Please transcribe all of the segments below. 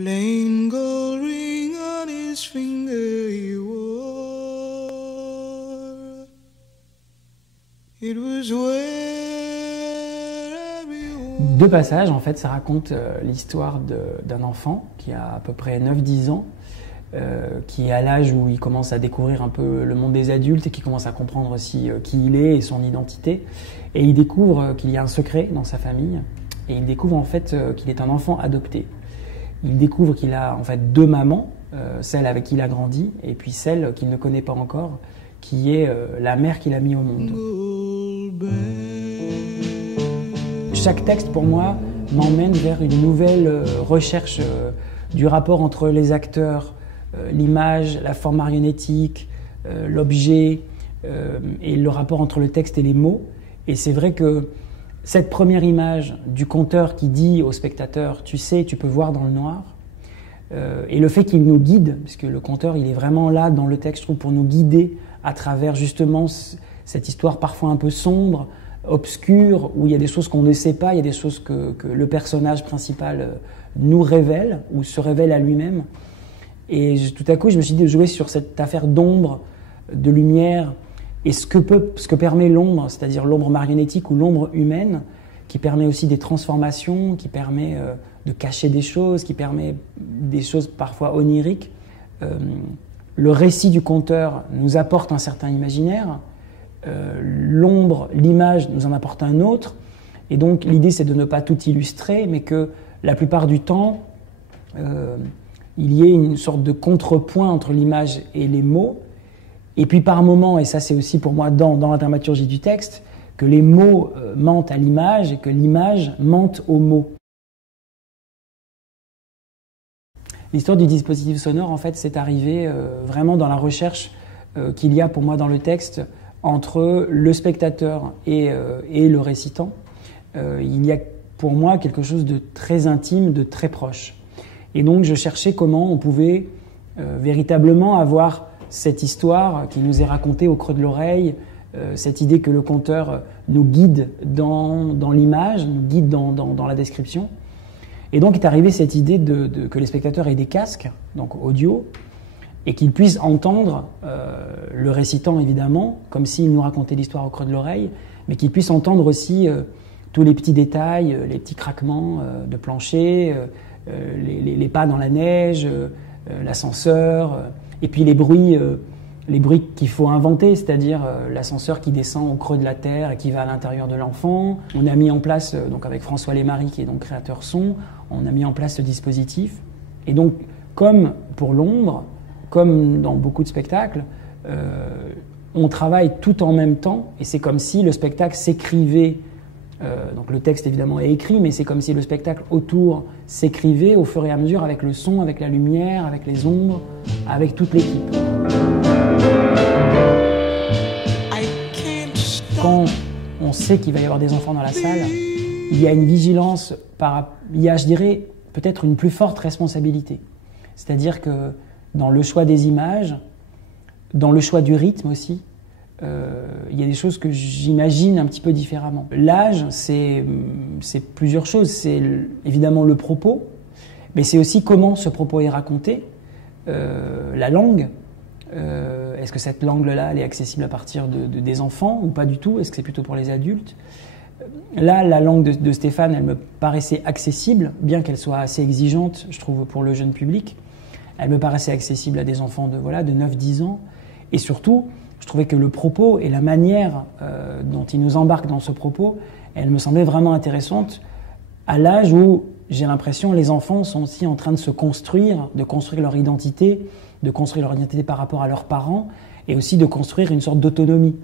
Plain gold ring on his finger he wore. It was where everyone... Deux passages, en fait, ça raconte l'histoire d'un enfant qui a à peu près 9-10 ans, qui est à l'âge où il commence à découvrir un peu le monde des adultes et qui commence à comprendre aussi qui il est et son identité. Et il découvre qu'il y a un secret dans sa famille et il découvre en fait qu'il est un enfant adopté. Il découvre qu'il a en fait deux mamans, celle avec qui il a grandi et puis celle qu'il ne connaît pas encore, qui est la mère qu'il a mis au monde. Chaque texte pour moi m'emmène vers une nouvelle recherche du rapport entre les acteurs, l'image, la forme marionnettique, l'objet et le rapport entre le texte et les mots. Et c'est vrai que cette première image du conteur qui dit au spectateur « tu sais, tu peux voir dans le noir », et le fait qu'il nous guide, puisque le conteur il est vraiment là dans le texte, je trouve, pour nous guider à travers justement cette histoire parfois un peu sombre, obscure, où il y a des choses qu'on ne sait pas, il y a des choses que le personnage principal nous révèle ou se révèle à lui-même. Et tout à coup, je me suis dit de jouer sur cette affaire d'ombre, de lumière, et ce que permet l'ombre, c'est-à-dire l'ombre marionnettique ou l'ombre humaine, qui permet aussi des transformations, qui permet de cacher des choses, qui permet des choses parfois oniriques. Le récit du conteur nous apporte un certain imaginaire, l'ombre, l'image nous en apporte un autre, et donc l'idée c'est de ne pas tout illustrer, mais que la plupart du temps, il y ait une sorte de contrepoint entre l'image et les mots, et puis par moments, et ça c'est aussi pour moi dans la dramaturgie du texte, que les mots mentent à l'image et que l'image mente aux mots. L'histoire du dispositif sonore, en fait, c'est arrivé vraiment dans la recherche qu'il y a pour moi dans le texte entre le spectateur et le récitant. Il y a pour moi quelque chose de très intime, de très proche. Et donc je cherchais comment on pouvait véritablement avoir cette histoire qui nous est racontée au creux de l'oreille, cette idée que le conteur nous guide dans l'image, nous guide dans la description. Et donc est arrivée cette idée que les spectateurs aient des casques, donc audio, et qu'ils puissent entendre le récitant évidemment, comme s'il nous racontait l'histoire au creux de l'oreille, mais qu'ils puissent entendre aussi tous les petits détails, les petits craquements de plancher, les pas dans la neige, l'ascenseur, et puis les bruits qu'il faut inventer, c'est-à-dire l'ascenseur qui descend au creux de la terre et qui va à l'intérieur de l'enfant. On a mis en place, donc avec François Lémarie, qui est donc créateur son, on a mis en place ce dispositif. Et donc, comme pour l'ombre, comme dans beaucoup de spectacles, on travaille tout en même temps, et c'est comme si le spectacle s'écrivait. Donc le texte évidemment est écrit, mais c'est comme si le spectacle autour s'écrivait au fur et à mesure avec le son, avec la lumière, avec les ombres, avec toute l'équipe. Quand on sait qu'il va y avoir des enfants dans la salle, il y a une vigilance, il y a, je dirais, peut-être une plus forte responsabilité. C'est-à-dire que dans le choix des images, dans le choix du rythme aussi, il y a des choses que j'imagine un petit peu différemment. L'âge, c'est plusieurs choses. C'est évidemment le propos, mais c'est aussi comment ce propos est raconté, la langue. Est-ce que cette langue-là, elle est accessible à partir des enfants ou pas du tout? Est-ce que c'est plutôt pour les adultes? Là, la langue de Stéphane, elle me paraissait accessible, bien qu'elle soit assez exigeante, je trouve, pour le jeune public. Elle me paraissait accessible à des enfants de 9-10 ans. Et surtout, je trouvais que le propos et la manière dont il nous embarque dans ce propos, elle me semblait vraiment intéressante à l'âge où, j'ai l'impression, les enfants sont aussi en train de construire leur identité par rapport à leurs parents et aussi de construire une sorte d'autonomie.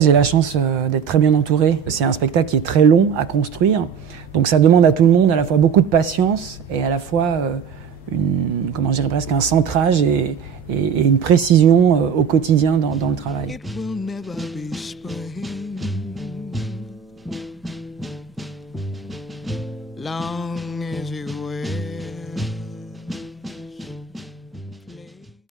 J'ai la chance d'être très bien entouré. C'est un spectacle qui est très long à construire, donc ça demande à tout le monde à la fois beaucoup de patience et à la fois presque un centrage et une précision au quotidien dans le travail. It will never be spring. Long